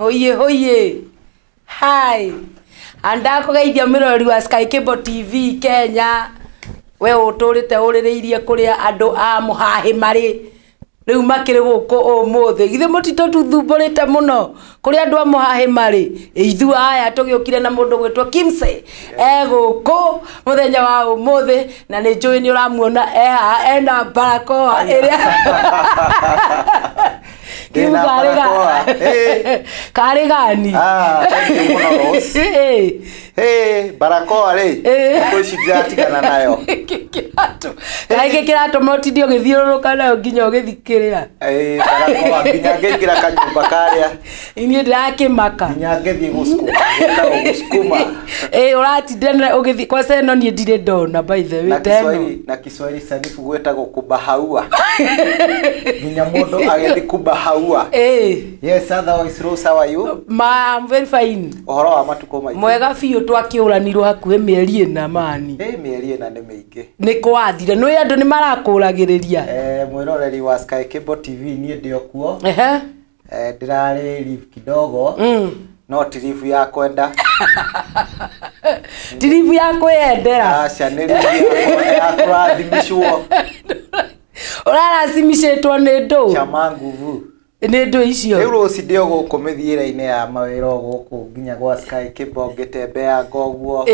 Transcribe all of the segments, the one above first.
Oye. Hi. Andako gaithia mirori wa Sky Cable TV Kenya. We uturite urireirie kuria andu a muhahi mari. Riu makire guku umuthi. Githe mutito tuthumburite muno. Kuria andu a muhahi mari. Ithu aya tugiukire na mundu gwitwa Kimse. Guku muthenya wa umuthi na ni njui ni uramuona ena barakoa iria. Kare gani? Thank you muno Rose. Barakoa ri. Kushigyatikana nayo. Kaige kirato motidio githiururuka nayo nginya ugithikirira. Barakoa nginya ngekira kanyumba karia. Ini ndirakimaka. Nginya ngethi gusukuma. Uratindana ugithi kwa seno ni ndire ndona by the way teno. Na Kiswahili sanifu gwetagwo kubahaua. Nginya mundu agethi kubahaua. Yes, otherwise Rose, how are you? I'm very fine. Ohoro wa matuko mai. Mwega fiyo twakiuranirwo hakuhe mieri ena mani. Mieri ena ni miingi. Ni kwathire no andu ni marakuragiriria. Mwiroreri wa Sky Cable TV nie ndio kuo. Ndirari live kidogo. No tirifu ya kwenda. Tirifu ya kwendera. Acha ni live ya kuradhimishwo. Urarasimichetwo ni ndu. Chama nguvu. Ni ndu icio. Riu Rose ndio gukumithiira-ini ya mawira guku nginya gwa Sky Cable ngitembea ngoguo.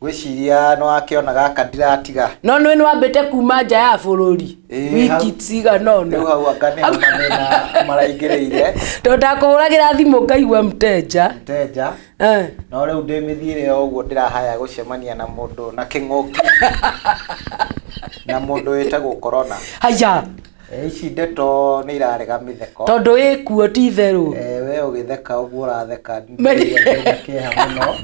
Gwiciria no akionaga kandiratiga. No ni wambete kuma nja ya bururi. Wiki tiga nono. Riu hau akane hamena maraingiriire. Tonda kuhuragira thimu ngaigua mteja. No riu ndimithiire uguo ndirahaya gucemania na mundu na king'oki. Na mundu wetagwo corona. Haya. Ici ndeto ni irarega mitheko. Tondu ikuo ti theru. We ugitheka uguo uratheka ndikeha muno.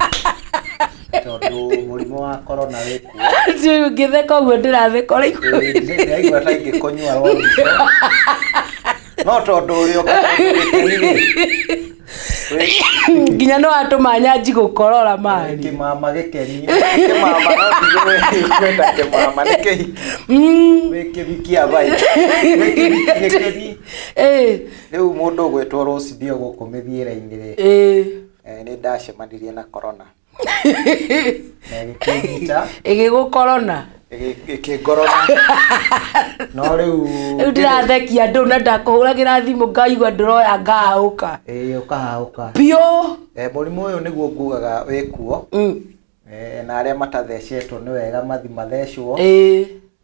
Tondu murimu wa corona wikuo. Ti ugitheka uguo ndiratheka uri. Ndaigua ta ingikunyua rwari. No tondu uri ukathiire. Nginya no atuma nyanji gukorora mani. Kimama gikeni. Kimama no kwenda kimama niki. Weke wiki abai. Weke wiki gikeni. Riu mundu gwetwo Rose ndio gukumithiira-ini ri. Ni ndacemanirie na corona. Igigukorona. Ikigorona. No riu ndirathekia andu na ndakuhuragira thimu ngaigua ndiroya ngahauka. Ukahauka. Pio. Murimu uyu niguo ngugaga wikuo. Na aria matathecetwo ni wega mathi mathecwo.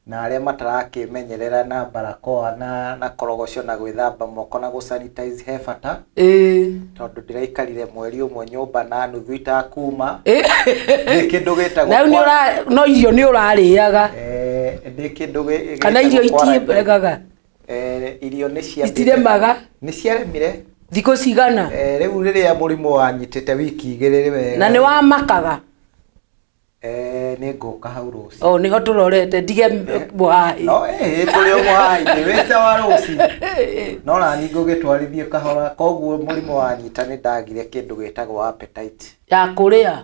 Na aria matarakimenyerera na barakoa na korogocio na gwithamba moko na gusanitize he bata. Tondu ndiraikarire mweri umwe nyumba na nuthu itakuma. Ni kindu gitagwo. Na no irio ni urariaga. Ndi kindu gitagwo. Kana irio itiegaga. Irio ni cia. Itiremaga. Ni ciaremire. Thiko cigana. Riu riria murimu wanyitite wiki igiri wega. Na ni wa makaga. Ni nguka hau Rose. Niho turorete ndige muhahi. No kuri muhahi ni wesa wa Rose. No na ningo gitwarithie kahora koguo murimu wanyita ni ndagire kindu gitagwo appetite. Ya kuria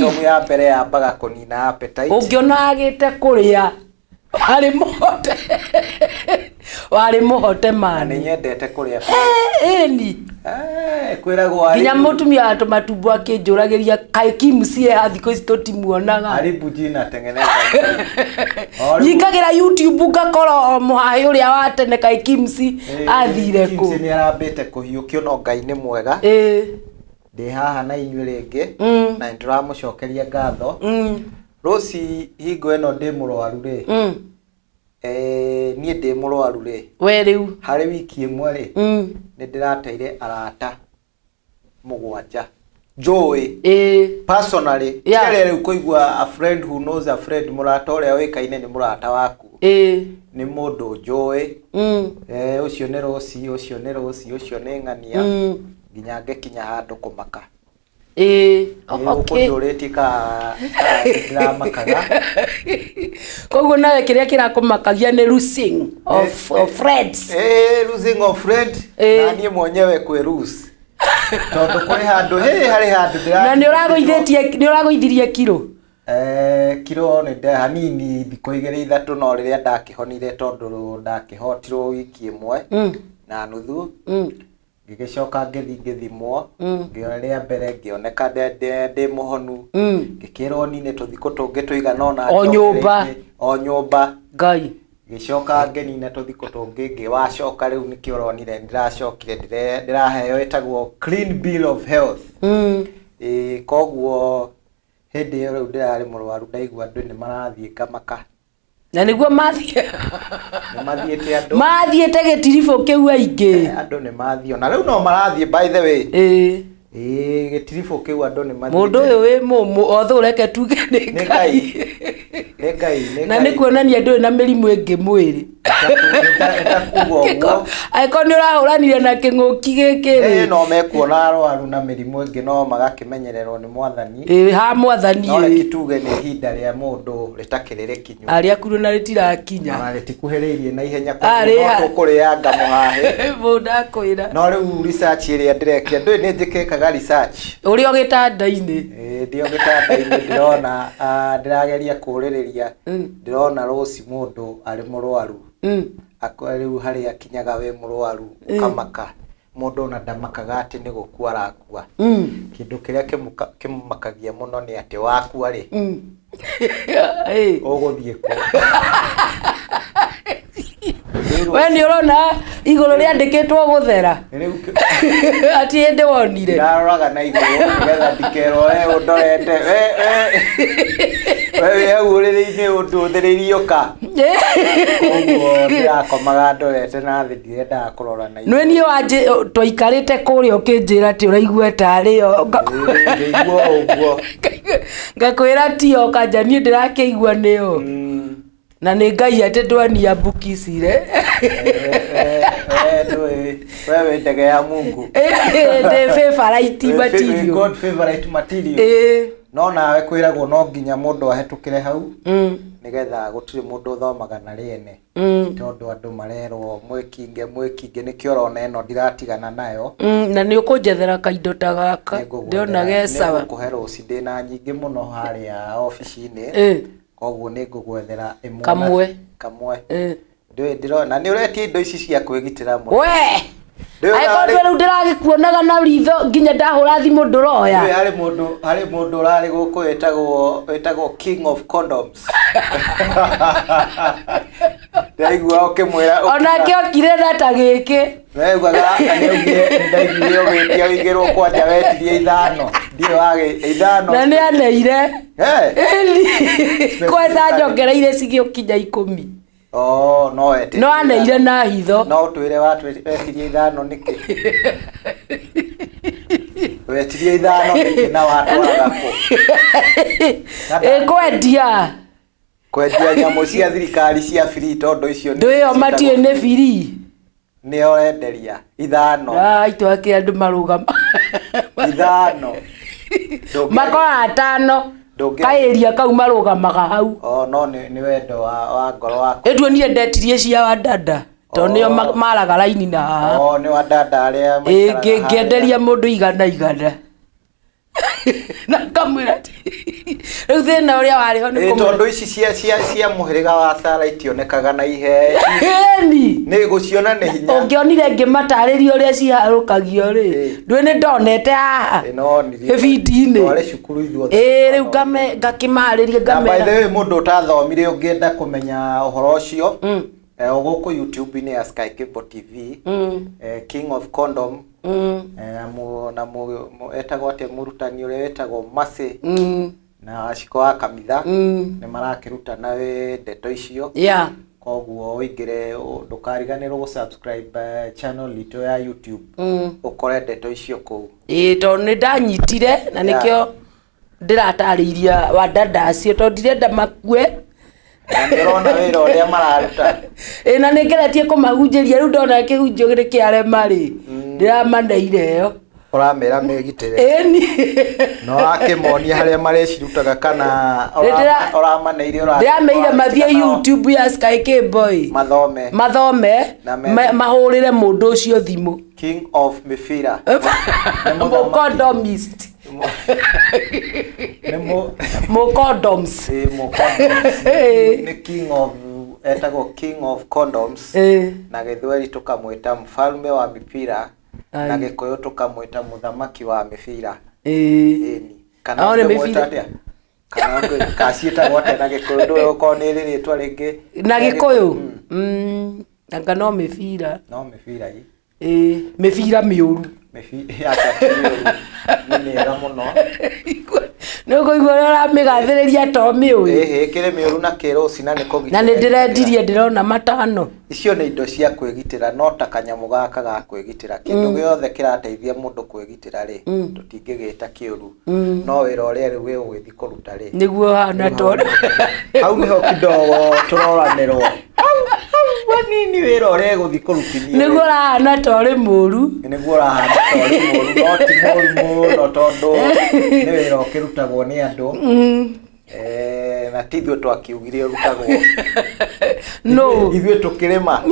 tomu ya mbere ya mbaga kunina appetite. Ungiona agite kuria wari muhote mani. Ni nyendete kuria. Ni kwiragwo ari. Nginya mutumia atumatumbo akinjuragiria kai Kimse hathiko ici tutimuonaga. Ari bujina tengeneza. Yikagira YouTube ngakora muhahi uria wa tene kai Kimse athire ku. Kimse ni arambite kuhiukio no Ngai ni mwega. Ndi haha na inywe ringi na ndiramucokeria ngatho. Rose hingo eno ndi murwaru ri. Nie ndi murwaru ri. We riu hari wiki imwe ri. Ni ndirateire arata mugwanja. Joy. Personally. Tere riu kuigua a friend who knows a friend murata uria wikaine ni murata waku. Ni mundu Joy. Ucio ni Rose, ucio ni Rose, ucio ni ng'ania. Nginya ngekinya handu kumaka. Okay. Koguo nawe kiria kirakumakagia ni losing of friends. Losing of friend. Na nie mwenyewe kwe lose. Tondu kuri handu hari handu ndira. Na ni uragoithirie kilo. Kilo ni hanini thiko igere ithatu no riria ndakihonire tondu ndakihotirwo wiki imwe na nuthu. Ngigicoka ngithimwo ngiona ria mbere ngioneka ndi muhonu ngikirwo nine tuthiko tungi tuiganona o nyumba Ngai gicoka ngenina tuthiko tungi ngiwacoka riu nikio ronire ndiracokire ndiraheo itagwo clean bill of health koguo hindi iyo riu ndirari murwaru ndaigua andu ni marathie kamaka na niguo mathiete gitirifo kiu aingi andu ni mathio na riu no marathie by the way gitirifo kiu andu ni mathie mundu uyu wi mumu othe ureke tuge ni Ngai na ni kuonania andu na mirimu ingi mwiri aiko ni urahuranire na king'uki giki no mekuona arwaru na mirimu ingi no magakimenyererwo ni mwathani ha mwathani no rekituge ni hinda ria mundu ritakirire kinyu aria kuru na ritirakinya na ritikuhiriirie na ihenya kwa no kurianga muhahe bunda kwira no riu research iria ndirekire ndu ni njikekaga research uri ogitanda-ini ndio gitanda-ini ndirona ndirageria kuririria ndirona Rose mundu ari murwaru riu hari akinyaga we murwaru ukamaka mundu na ndamakaga ati ni gukua arakua kindu kiria kimumakagia muno ni ati wakua ri uguthie ku we ni urona iguru riandikitwo guthera ati ndi wonire ndaroraga na iguru nigetha ndikero we undorete we uririine undu uthiririo ka oguo ndirakomaga ndorete na thi ndirenda kurora na iguru nwe ni wanje twikarite kuria ukinjira ati uraigua tario ngiguo uguo ngakwira tio kanjanie ndirakeigua nio na ni Ngai ate ndwania bukicire wewe ndege ya Mungu the favorite material God favorite material no nawe kwiragwo no nginya mundu ahetukire hau nigetha gutire mundu uthomaga na riene tondu andu marerwo mwikinge nikio rona eno ndiratigana nayo na ni ukunjethera kaindo ta gaka ndiona gesawa kuhero sidena nyingi muno haria office-ini koguo ni ngugwethera imwe kamwe ndirona ni uretie indo ici cia kwigitira muno we aiko riu ndiragikuonaga na ritho nginya ndahura thimu nduroya hari mundu urari guku etagwo king of condoms ndaigua ukimwira onake okire na ta giki weguaga kaneugie ndaigire ugitia wigirwo kwanja wetirie ithano ndio wage ithano na ni aneire kweza njongereire cigiokinya 10 no eti no aneire na hitho no twire wetirie ithano niki wetirie ithano niki na watwaraga kwendia nyamu cia thirikari cia free tondu icio ndio matie ne free ni orenderia ithano itwake andu marugama ithano makora 5 kairia kau marugamaga hau no ni wendo wa ngoro wako etuonire ndetirie cia wadada to nio maraga laini na ni wadada aria ngenderia mundu igana na kamwira riu thina uria wariho ni tondu ici cia muhiriga wa Sara itionekaga na ihe ni guciona ni hinya ungionire ngimatariria uria ciharukagio ri ndwini ndonete haha video-ini wale cukuru ithuothe riu ngakimariria ngamera by the way mundu utathomire ungienda kumenya uhoro ucio guku YouTube-ini ya Sky Cable TV King of Condom na etagwo ate murutani uria etagwo Masi na ashiko wa kamitha ni marakiruta nawe ndeto icio koguo uingire ndukariganirwo gu subscribe channel ito ya YouTube ukore ndeto icio ku to ni ndanyitire na nikio ndiratariria wadada acio to ndirenda makue ndĩrona wĩra ũrĩa mararuta na nĩngeretie kũmahunjĩria rĩu ndona kĩhunjio gĩkĩ kĩarema rĩ ndĩramaneire yo ũramera megitĩre no akĩmonia harĩa marĩcirutaga kana ũramaneire ndĩrameire mathiĩ YouTube ya Sky Cable mathome mahũrĩre mũndũ ũcio thimũ King of Mifira condomist condoms ni king of etagwo King of Condoms na gĩthweri tukamwĩta mfalme wa mipira na Gikuyu tukamwita muthamaki wa mibira kana one mibira kana kasieta gwote na Gikuyu ndo ko ni ritwa ringi na Gikuyu anga no mibira mibira miuru mibira muno nuko igora ra migathiriria to miuru kire miuru na kirosi na niko na ndirendirie ndirona matano icio ni indo cia kwigitira no ta kanyamu gaka ga kwigitira kindu giothe kirateithia mundu kwigitira ri tutingigita kiuru no wira uria riu wi ugithi kuruta ri niguo hana tore hau niho kidogo turoranirwo wanini wira uria guthi kurutinia niguo hana tore muru niguo hana tore muru no ti muru no tondu ni wira ukirutagwo ni andu na tithwe twakiugire rutagwo no ithwe tukirema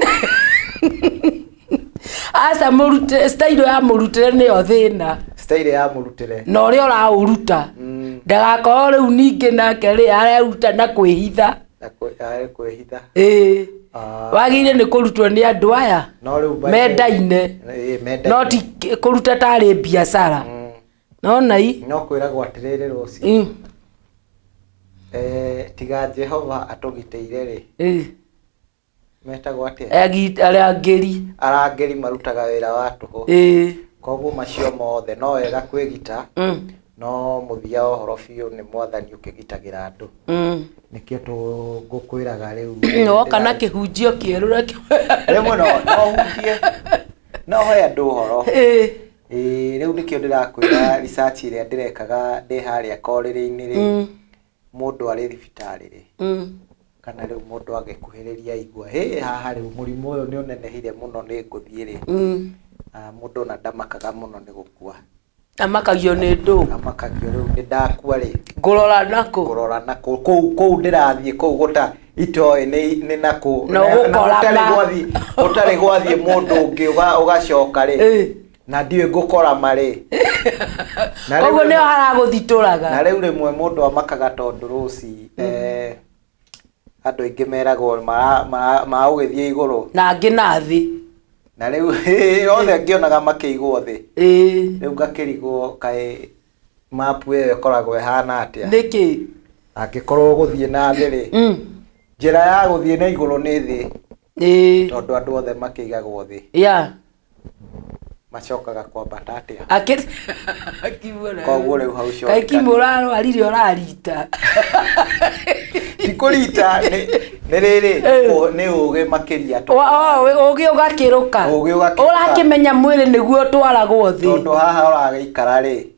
asa murute style ya murutire ni othina style ya murutire no uri ora uruta ndagakorwo riu ningi nake ri areruta na kwihitha kwihitha wagire ni kurutwo ni andu aya no riu mendaine no ti kuruta tari biashara no nai no kwiragwo atiriri rucio tiga Jehova atugiteire ri metagwo atia arangeri marutaga wira wa tuho koguo macio mothe no wega kwigita no muthia ohoro biu ni mwathani ukigitagira andu nikio tugukwiraga riu no kana kihunjio kieru rimwe no hunjie no hoya andu horo riu nikio ndirakwira research iria ndirekaga ndi haria koriri-ini ri mundu ari thibitari ri kana riu mundu agekuhiriria igwa haha riu murimu uyu ni unenehire muno ni nguthie ri mundu na ndamakaga muno ni gukua amakagio ni ndu amakagio riu ni ndakua ri ngurora nako kou ndirathie kou guta itoe ni nako no utari gwathie mundu ungi ugacoka ri na ndiwe ngukora mari na riu ni haraguthituraga na riu rimwe mundu amakaga tondu ruci andu ingi meragwo ma ugithie iguru na ngi na thi na riu othe ngionaga makiigwo thi riu ngakirigwo kai mapu iyo ikoragwo ihana atia niki angikorwo guthie na thi ri njira ya guthie na iguru ni thi tondu andu othe makiigagwo thi macokaga kwambata atia akimura koguo riu hau cio kai kimuraro arire orarita tikurita ni riri ni uge makiria to uge ugakiruka urakimenya mwiri niguo twaragwo thi tondu haha urageikara ri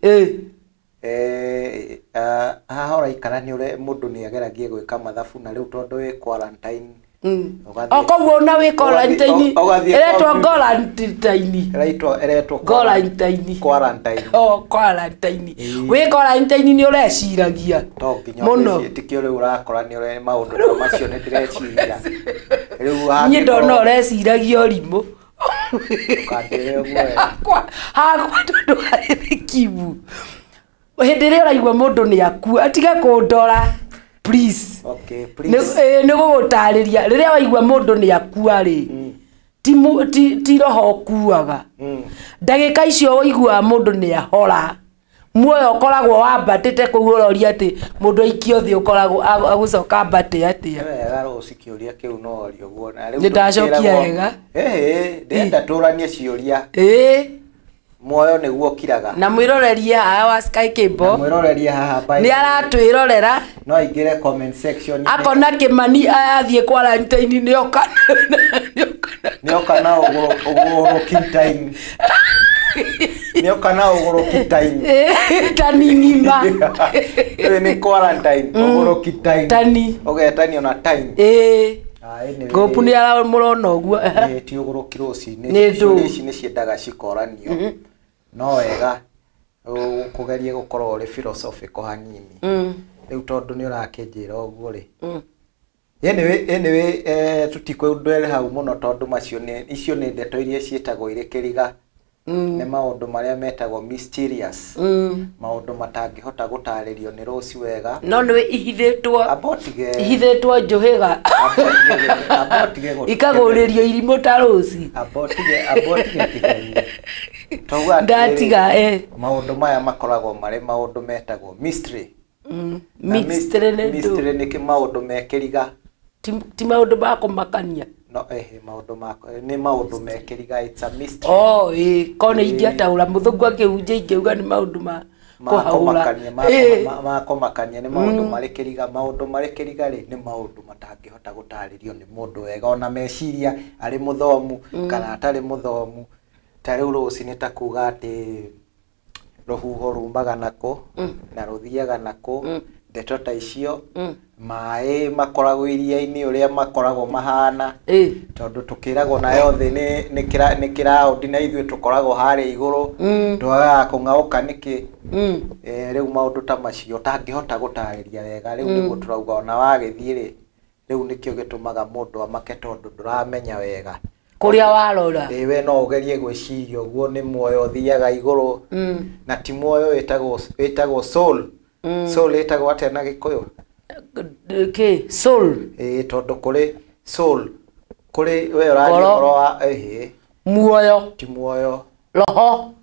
haha uraikara ni ure mundu ni ageragie gwika mathabu na riu tondu wi quarantine okoguo na wi quarantine eretwo quarantine wi quarantine ni ureciragia muno tikio riu urakora ni ure maundu macio ni ndireciria riu ni ndona ureciragia urimu hakwa tondu ari kibu hindi ri uraigua mundu ni akua atiga kundora please ni gugutariria riria waigua mundu ni akua ri ti roho kuaga ndagika icio waigua mundu ni ahora muoyo ukoragwo wambatite kuguroria ati mundu aikio thi ukoragwo agucoka mbate atia wega rucikiuria kiu no orio guona riu ndacokia wega ndenda turanie ciuria muoyo niguo kiraga na mwirorerie haha wa Sky Cable na mwirorerie haha ni aratwirorera no ingire comment section akona Kimani athie quarantine nioka na uguru kintime nioka na uguru kintime tani ngima ni quarantine uguru kintime tani ugetani ona time gopu ni ara murona uguo ti uguru kirosi ni ciendaga cikoranio no wega kugerie gukorwo ri philosophical hanini riu tondu ni urakinjira uguo ri anyway tutikwendere hau muno tondu macio ni icio ni ndeto iria cietagwo iri kiriga nĩ maũndũ marĩa metagwo mysterious maũndũ matangĩhota gũtarĩrio nĩ Rose wega no nĩ ihithĩtwo njũhĩga ikagũrĩrio irimũ ta Rose abotige kĩgerio ndatiga maũndũ maya makoragwo marĩ maũndũ metagwo mystery mystery nĩ maũndũ mekĩriga ti maũndũ ma kũmakania no nĩ maũndũ mekĩriga it's a mystery kone ingĩataũra mũthũngũ akĩhunjia ingĩuga nĩ maũndũ ma kũhaũra ma kũmakania nĩ maũndũ marĩ kĩriga maũndũ marĩ kĩriga rĩ nĩ maũndũ matangĩhota gũtarĩrio nĩ mũndũ wega ona meciria arĩ mũthomu kana atarĩ mũthomu ta rĩu Rose nĩ ta kuga atĩ rũhuho rumaga nakũ na rũthiaga nakũ ndeto ta icio maĩ makoragwo iria-inĩ ũrĩa makoragwo mahana tondũ tũkĩragwo nayo thĩ nĩ kĩraũndi na ithuĩ tũkoragwo harĩa igũrũ twagaga kũng'aũka nĩkĩ rĩu maũndũ ta macio ũtangĩhota gũtarĩria wega rĩu nĩguo tũrauga ona wagĩthiĩ rĩ rĩu nĩkĩo gĩtũmaga mũndũ amake tondũ ndũramenya wega kũrĩa warora we no ũgerie gwĩciria ũguo nĩ muoyo ũthiaga igũrũ na ti muoyo wĩtagwo soul soul ĩtagwo atĩa na Gĩkũyũ soul tondũ kũrĩ soul kũrĩ we ũraria ũhoro wa muoyo ti muoyo roho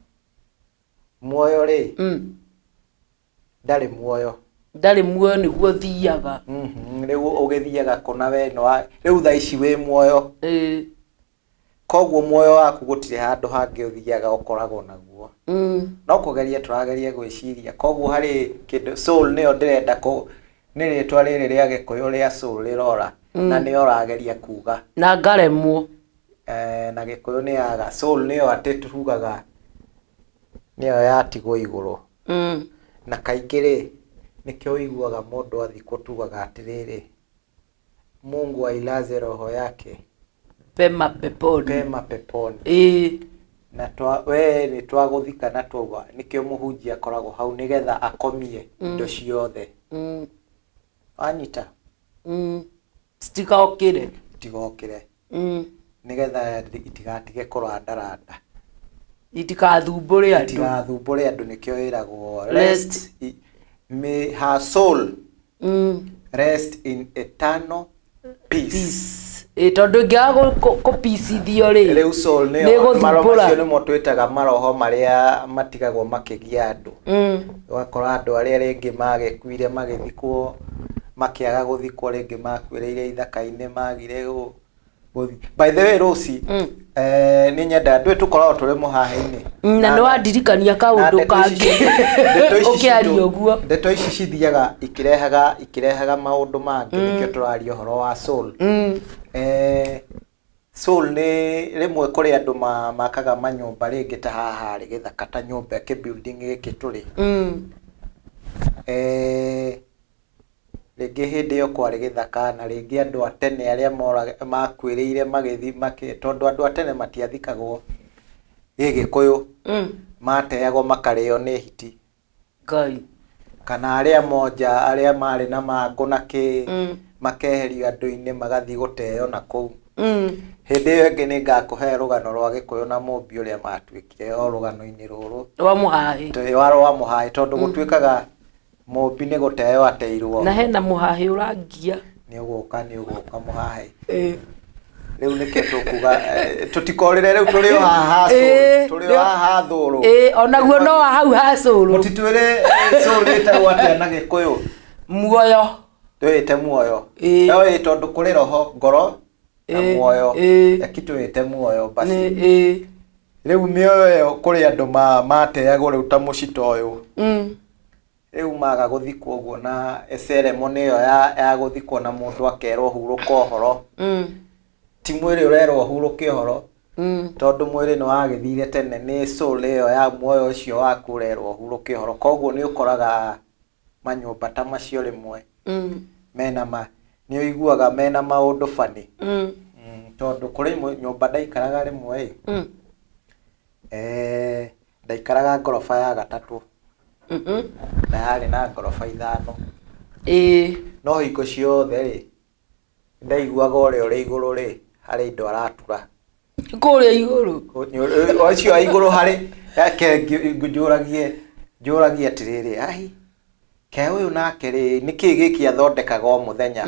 muoyo rĩ ndarĩ muoyo nĩguo thiaga rĩu ũgĩthiaga kũna we rĩu thaa ici wĩ muoyo koguo muoyo waku gũtirĩ handũ hangĩ ũthiaga ũkoragwo naguo no kũgeria tũrageria gwĩciria koguo harĩ kĩndũ soul nĩyo ndĩrenda nĩ rĩtwa rĩrĩ rĩa Gĩkũyũ rĩa soul rĩrora na nĩyo ũrageria kuga na ngaremwo na Gĩkũyũ nĩ yaga soul nĩyo atĩ tugaga nĩyo yatigwo igũrũ na kaingĩ rĩ nĩkĩo ũiguaga mũndũ athikwo tugaga atĩrĩrĩ Mungu ailaze roho yake pema peponi na we nĩ twagũthika na twauga nĩkĩo mũhunjia akoragwo hau nĩgetha akomie indo ciothe wanyita citigokĩre nĩgetha itigatige kũrandaranda itikathumbũre andũ nĩkĩo wĩragwo rest may her soul rest in eternal peace tondũ ingĩaga kũpicithio rĩ rĩu soul nĩgũthumbũra nĩmo twĩtaga maroho marĩa matigagwo makĩgia andũ ũgakora andũ arĩa rĩngĩ magĩkuire magĩthikwo makĩaga gũthikwo rĩngĩ makuĩrĩire ithaka-inĩ magire by the way Rose nĩ nyenda andũ tũkoragwo tũrĩ mũhahe-inĩ na nĩ wandirikania kaũndũ kangĩ ũkĩaria ũguo ndeto ici cithiaga ikĩrehaga maũndũ mangĩ nĩkĩo tũraria ũhoro wa soul soul nĩ rĩmwe kũrĩ andũ makaga manyũmba rĩngĩ ta haha harĩ gĩthaka ta nyũmba building gĩkĩ tũrĩ rĩngĩ hĩndĩ ĩyo kwarĩ gĩthaka na rĩngĩ andũ a tene arĩa makuĩrĩire magĩthiĩ tondũ andũ a tene matiathikagwo Gĩgĩkũyũ mateagwo makarĩo nĩ hiti kana arĩa monja arĩa marĩ na mangũ na makeherio andũ-inĩ magathiĩ gũteo na kũu hĩndĩ ĩyo ĩngĩ nĩ ngakũhe rũgano rwa Gĩkũyũ na Mũmbi ũrĩa matuĩkire o rũgano-inĩ rũrũ rwa mũhaĩ tondũ gũtuĩkaga Mũmbi nĩ gũteo ateirwo na hena mũhaĩ ũrangia nĩ ũgũka mũhaĩ rĩu nĩkĩ tũkuga tũtikorire rĩu tũrĩ o haha thũrũ onaguo no hau ha cũrũ mũtitwĩre cũrũ ĩtagwo atĩa na Gĩkũyũ muoyo twĩte muoyo tondũ kũrĩ roho ngoro na muoyo twĩte muoyo basi rĩu mĩoyo ĩyo kũrĩ andũ mateagwo rĩu ta mũcito ũyũ rĩu maga gũthikwo ũguo na ceremony ĩyo ya gũthikwo na mũndũ akerwo hurũka ũhoro ti mwĩrĩ ũrerwo hurũke ũhoro tondũ mwĩrĩ nĩ wagĩthire tene nĩ soul ĩyo ya muoyo ũcio waku ũrerwo hurũke ũhoro koguo nĩ ũkoraga manyũmba ta macio rĩmwe nĩ ũiguaga mena maũndũ bani tondũ kũrĩ nyũmba ndaikaraga rĩmwe ndaikaraga ngoroba ya gatatũ na yarĩ na ngoroba 5 no hingo ciothe rĩ ndaiguaga ũrĩa ũrĩ igũrũ rĩ harĩ indo aratura Kuria iguru. Ocio iguru hari yake njuragie atiriri ai ke uyu nake ri niki giki athondekaga o muthenya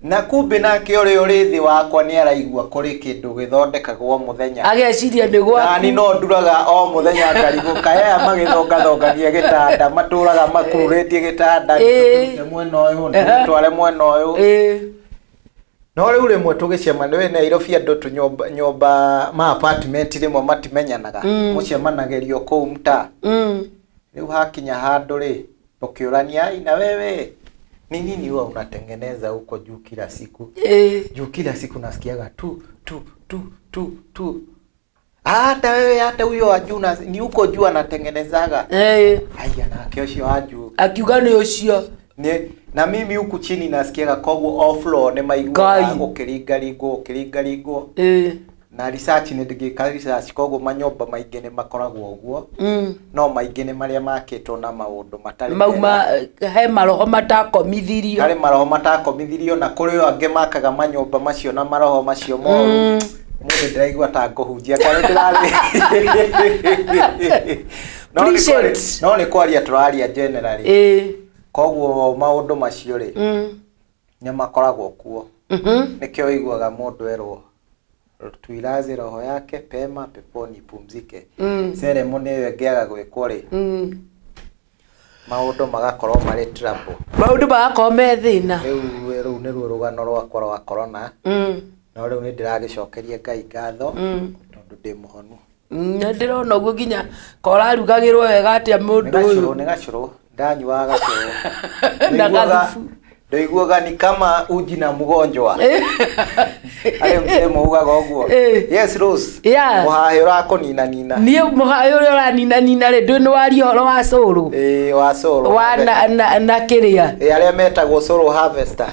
na kumbe nake uri thi wakwa ni araigua kuri kindu githondekaga o muthenya ageciria ndi gwaku nani no nduraga o muthenya ngariguka aya magithongathongagia gitanda maturaga makururetie gitanda mwena uyu tware mwena uyu no riu rimwe tugicemana we Nairobi andu nyomba ma apartment rimwe matimenyanaga mucemanagerio kuu mta riu hakinya handu ri tukiurania ai na wewe ni nini huwa unatengeneza huko juu kila siku juu kila siku nasikiaga tu hata wewe hata huyo wajuna ni huko juu anatengenezaga aya na kioshi waju akiuga ni ucio na mimi huku chini nasikiaga koguo offload ni maigua ukirigaringo na research ni ndigika research koguo manyomba maingi ni makoragwo uguo no maingi ni maria makitwo na maundu matari mauma he maroho matakomithirio hari maroho matakomithirio na kuri o ange makaga manyomba macio na maroho macio moru mundi ndiraigua ta nguhunjia kare ndirari no ni kwaria turaria generally koguo maundu macio ri ni makoragwo kuo nikio iguaga mundu erwo tuilaze roho yake pema peponi pumzike ceremony iyo ngiaga gwikwo ri maundu magakorwo mari trouble maundu magakorwo me thina riu ni ruo rugano rwakwa rwa corona no riu ni ndiragicokeria Ngai ngatho tondu ndi muhonu ndirona uguo ginya korarugagirwo wega atia mundu uyu ni gacuru ndanywa gacuru na gathufu ndoiguaga ni kama uji na mgonjwa ale msemo ugaga uguo yes Rose muhayo rako nina nie muhayo ura nina ri ndwini wari horo wa curu wa curu wa na kiria aria metagwo curu harvester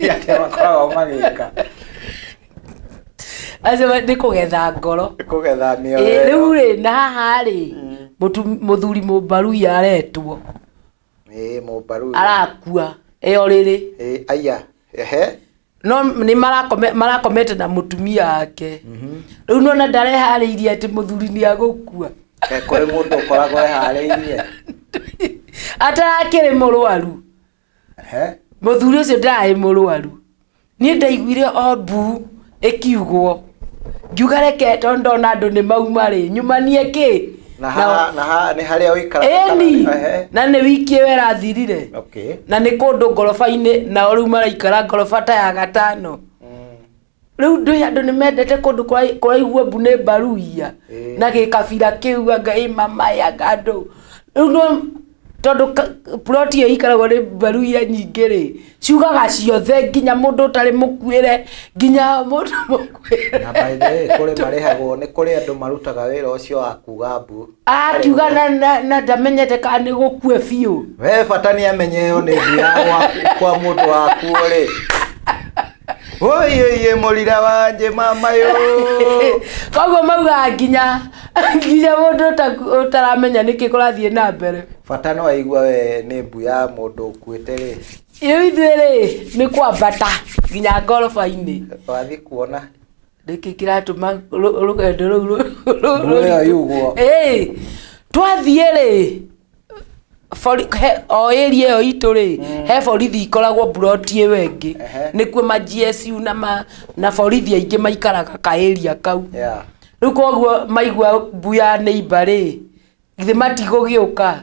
ya makora magika azo ndi kugetha ngoro kugetha mioyo riu ri na haha ri muthuri mumbaru yaretwo mumbaru arakua eyo riri aya no ni marakomete na mutumia wake riu nona ndarehariirie ati muthuri ni agukua kuri mundu koragwo ehariirie atarakire murwaru muthuri ucio ndai murwaru ni ndaiguire obu ikiugwo ngiuga reke ndona andu ni mauma ri nyumanie ki na ni haria uikara na ni wiki wera thirire na ni kundu ngorofa-ini na riu maraikara ngorofa ta ya gatano riu ndu andu ni mendete kundu kuraigua mbu ni mbaruia na gikabira kiu Ngai mama ya gandu riu no tondu plot iyo ikaragwo ni mbaruia nyingi ri ciugaga ciothe nginya mundu utari mukuire nginya mundu mukuire na by the way kuri marehagwo ni kuri andu marutaga wira ucio wa kuga mbu akiuga na ndamenyete kana ni gukue biu we bata ni amenyeyo ni mbia kwa mundu waku ri oye mulira wanje mama yo koguo mauga nginya mundu utaramenya niki kurathie na mbere bata no aigua we ni mbu ya mundu ukuite ri iyo ithiri ni kwambata nginya ngorofa-ini wathi kuona ndiki kiratuma rugendo ruu yugwo twathie ri o area iyo itu ri he borithi ikoragwo buroti iyo ingi nikuo ma GSU na borithi aingi maikaraga ka area kau riu koguo maigua mbuya neighbor ri ithe matigugiuka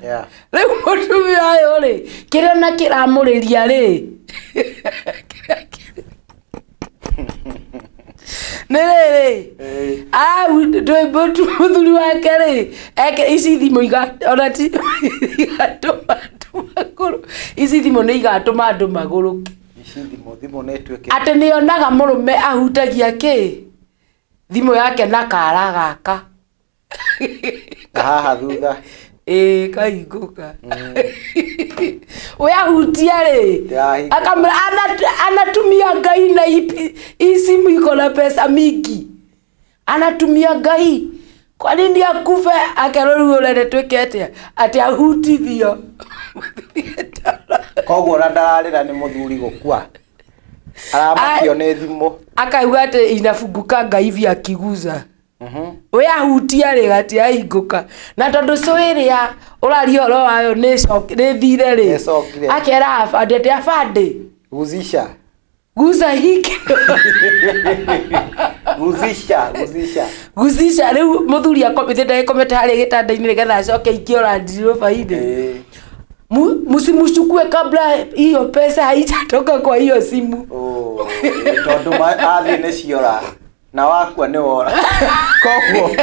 riu mutumia uyu ri kiria na kiramuriria ri nere ndoi muthuri wake ri eke ici thimu igatona maguru ici thimu ni igatuma andu maguruke ici thimu ni tuike ati nionaga murume ahutagia ki thimu yake na kara gaka haha thutha kaiguka we ahutia ri akamra anatumia Ngai na isimu iko na pesa mingi anatumia Ngai kwa nini akufe akeruru urende twikete ati ahutithio koguo na ndararira ni muthuri gukua Aramakio nĩ thimũ. Akauga atĩ inafungukanga hivi akiguza. We ahutia rĩ gati ahingũka. Na tondũ cũĩrĩa ũraria ũhoro wayo nĩ thire rĩ. Akera afande afande. Guzisha. Guza hiki. Guzisha rĩu mũthuri akomete komete harĩ gĩtanda-inĩ nĩgetha acoke ikĩora ndirwo faide. Msimuchukue kabla hiyo pesa haijatoka kwa hiyo simu. Tondũ athi nĩ ciora na wakua nĩ wora. Koguo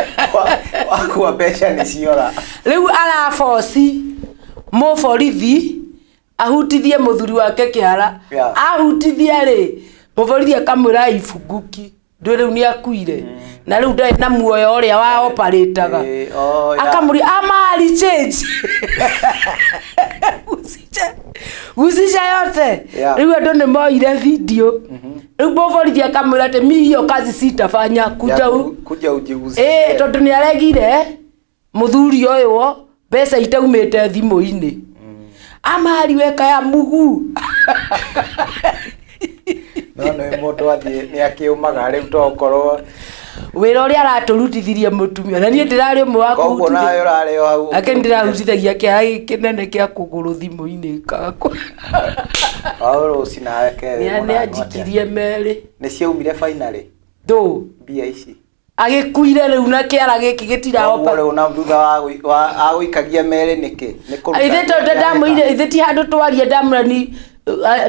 wakua mbeca nĩ ciora. Rĩu arafoci mũborithi ahutithie mũthuri wake kĩara. Ahutithia rĩ mũborithi akamwĩra ifunguki. Ndũ rĩu nĩ akuire. Na rĩu ndarĩ na muoyo ũrĩa wa operator-ga. Akamũri amali change. Guzisha yote. Rĩu andũ nĩ moire video. Rĩu mũborithi akamwĩra atĩ mimi hiyo kazi sitafanya kuja ujiguzie. Tondũ nĩ aregire mũthuri ũyũ mbeca itaumĩte thimũ-inĩ. Amali weka ya mugu. No mũndũ athiĩ nĩ akĩũmaga rĩu tokorwo wĩra ũrĩa aratũrutithirie mũtumia na niĩ ndĩrarĩ ũmwe wa kũhutithia. Koguo nawe ũrarĩ o hau. Ake ndĩrahutithagia kĩara kĩnene kĩa kũgũrũ thimũ-inĩ kakwa. Rũci nawe kewe. Nĩ anjikirie merĩ. Nĩ ciaumire finally. Mbia ici. Agĩkuire rĩu na kĩara gĩkĩ gĩtiraopa. Rĩu na thutha wa gũikagia merĩ nĩkĩ? Ithe tondũ ndamwĩire ithe ti handũ twaria ndamũrani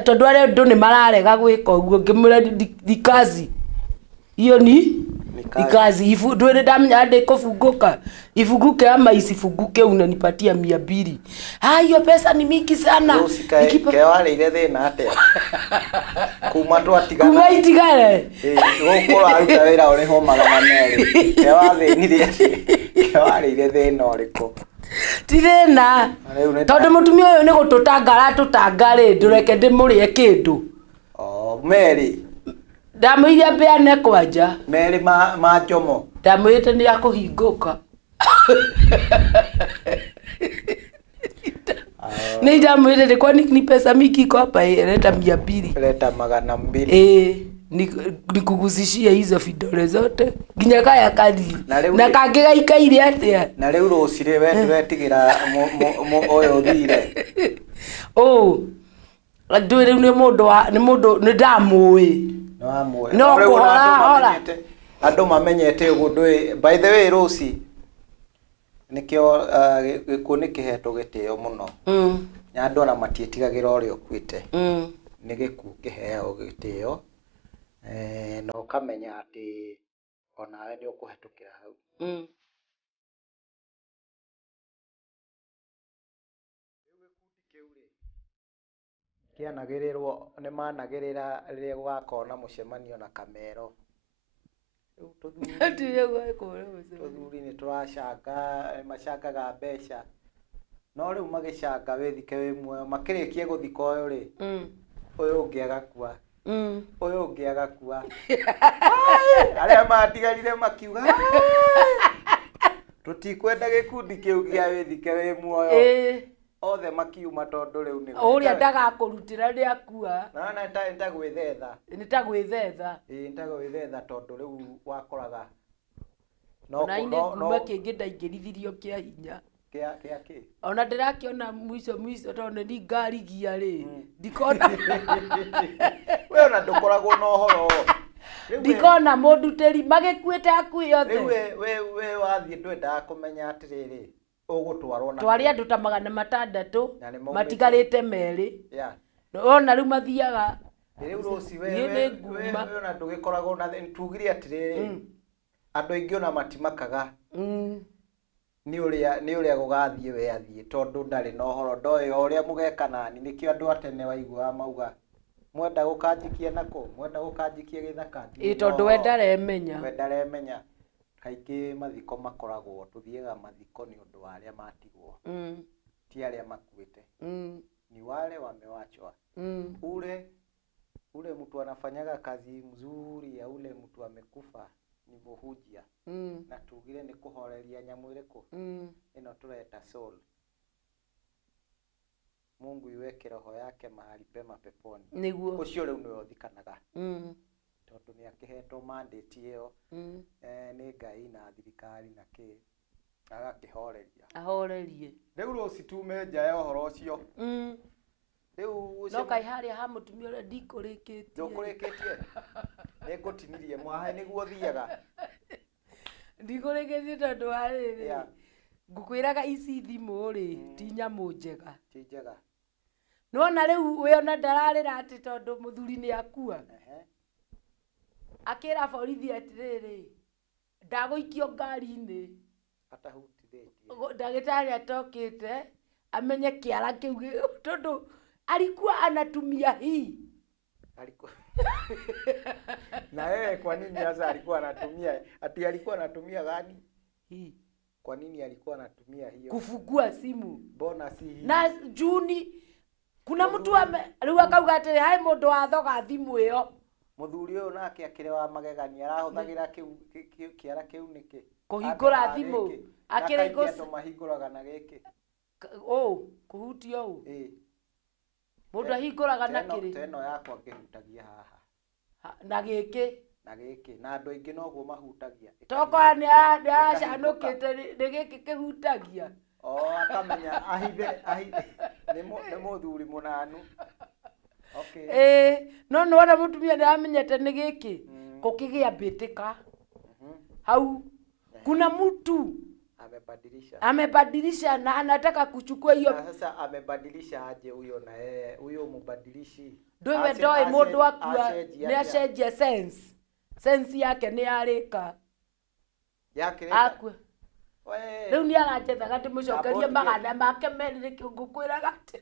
tondũ arĩa andũ nĩ mararega gwĩka ũguo ngĩmwĩra dikazi. Hiyo ni kazi. Ndwele damnya ade kufunguka. Ifunguke ama isifunguke unanipatia 200. Hiyo pesa ni mingi sana. Kewale ile thina atia. Kuma twatigana. Kuma itigane. Gukora aruta wira uri ho magana meri. Kewale ni kewale ile thina uriko. Ti thina. Tondu mutumia uyu ni gututangara tutangare ndureke ndimurie kindu. Meri. Ndamwĩire mbeane kwanja. Merĩ ma njomo. Ndamwĩrĩte nĩ akũhingũka. Nĩ ndamwĩrĩte kwa ni pesa mingi iko hapa leta 200. Leta 200. Nikuguzishia hizo vidole zote. Nginya kaya kadi. Na kangĩgaikaire atĩa. Na rĩu rũcirĩ we ndĩretigĩra ũyũ thire. Ndũĩ rĩu nĩ mũndũ nĩ ndamũĩ. No kuhora andũ mamenyete ũguo ndũĩ. By the way Rosi nikio gĩkuũ nĩ kĩhetwo gĩtĩo mũno. Na andũ ona matiĩtigagĩra ũrĩa ũkuĩte. Nĩ gĩkuũ kĩheagwo gĩtĩo. Na ũkamenya atĩ onawe nĩ ũkũhetũkĩra hau. Kĩanagĩrĩrwo nĩ managĩrĩra rĩrĩa gũgakorwo na mũcemanio na Kamero. Tũthuri nĩ tũracanga macangaga mbeca. No rĩu magĩcanga wĩthike wĩ muoyo makĩrĩkie gũthika ũyũ rĩ. Ũyũ ũngĩ agakua. Ũyũ ũngĩ agakua. Arĩa matigarire makiuga tũtikwenda gĩkundi kĩu gĩa wĩthike wĩ muoyo. Othe makiuma tondũ rĩu nĩ ũrĩa ndagakũrutĩra nĩ akua. Na nĩtagwĩthetha. Nĩtagwĩthetha. Nĩtagwĩthetha tondũ rĩu wakoraga na kuma kĩngĩ ndaingĩrithirio kĩa hinya. Kĩ ona ndĩrakĩona mwico tondũ nĩ ngarigia rĩ ndikona. We ona ndũkoragwo na ũhoro. Ndikona mũndutĩri magĩkuĩte akui othe. Rĩu we wathiĩ ndwendaga kũmenya atĩrĩrĩ ũgũtwarwo na twari andũ ta 600 matigarĩte merĩ. Ona rĩu mathiaga. Rĩu Rosi we ona ndũgĩkoragwo na tugire atĩrĩrĩ andũ aingĩ ona matimakaga. Nĩ ũrĩa gũgathiĩ we athiĩ tondũ ndarĩ na ũhoro ndoĩ ũrĩa mũgekanani nĩkĩo andũ atene waiguaga mauga mwenda gũkanjikia nako mwenda gũkanjikia gĩthaka. Tondũ we ndaremenya. We ndaremenya. Kaingĩ mathiko makoragwo tuthiaga mathiko nĩ ũndũ wa arĩa matigwo. Ti arĩa makuĩte. Ni wale wamewachwa. Ule mtu anafanyaga kazi mzuri ya ule mtu amekufa ni bohujia. Na tugire ni kuhoreria nyamu ĩrĩkũ. Ĩno tũreta soul. Mungu iweke roho yake mahali pema peponi. Niguo. Ucio riu niwe uthikanaga. Tondu ni akihetwo mandate iyo ni Ngai na thirikari na ki agakihoreria. Ahorerie. Riu ruci tume nja ya uhoro ucio. Riu no kai haria ha mutumia ule ndikurikitie. Ndukurikitie. Ngutinirie mwahe niguo thiaga. Ndikurikitie tondu hariri. Ngukwiraga ici thimu ri ti nyamu njega. Ti njega. Nona riu we ona ndararira ati tondu muthuri ni akua. Akira borithi atiriri ndaguikio ngari-ini atahutithitie ndagitari atokite amenye kiara kiu tondu alikuwa anatumia hii alikuwa na yeye kwa nini sasa alikuwa anatumia ati alikuwa anatumia gani hii kwa nini alikuwa anatumia hiyo kufungua simu mbona si hii na Juni kuna mtu riu akauga ati hai mundu wathoga thimu iyo muthuri uyu nake akirewa magegania arahuthagira kiara kiu niki kuhingura thimu akirego ndo mahinguraga na giki kuhutia mundu ahinguraga na kiri teno yakwa ngihutagia haha na giki na andu aingi noguo mahutagia toko ni acanukite ni giki kihutagia akamenya ahithe ni muthuri munanu. Okay. No ora mutumia ni amenyete ni giki kukigia bitika hau kuna mtu amebadilisha na anataka kuchukua hiyo. Sasa amebadilisha aje huyo na yeye huyo mubadilishi ndoe ndoe mundu akua ni acenjia sense yake ni arika yake akua riu ni arajethaga ati mucokerie magana make merire ngũkwĩraga ati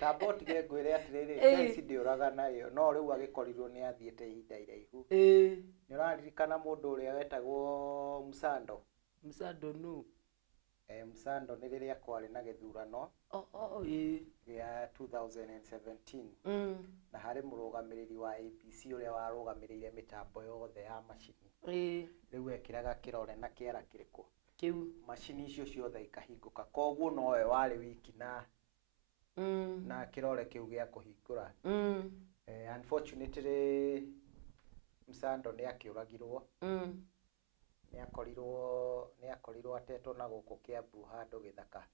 tabotige ngwire atiriri sense ndiuraga nayo no riu agikorirwo ni athiete ihinda iraihu ni uraririkana mundu uria wetagwo Msando no Msando ni riria kwari na githurano ya 2017 na hari murugamiriri wa APC uria warugamirire mitambo yothe ya machini riu ekiraga kirore na kiara kiriko kiu machini icio ciothe ikahinguka koguo nowe wari wiki na kirore kiu gia kuhingura unfortunately Msando ni akiuragirwo ni akorirwo atetwo na guku Kiambu handu githaka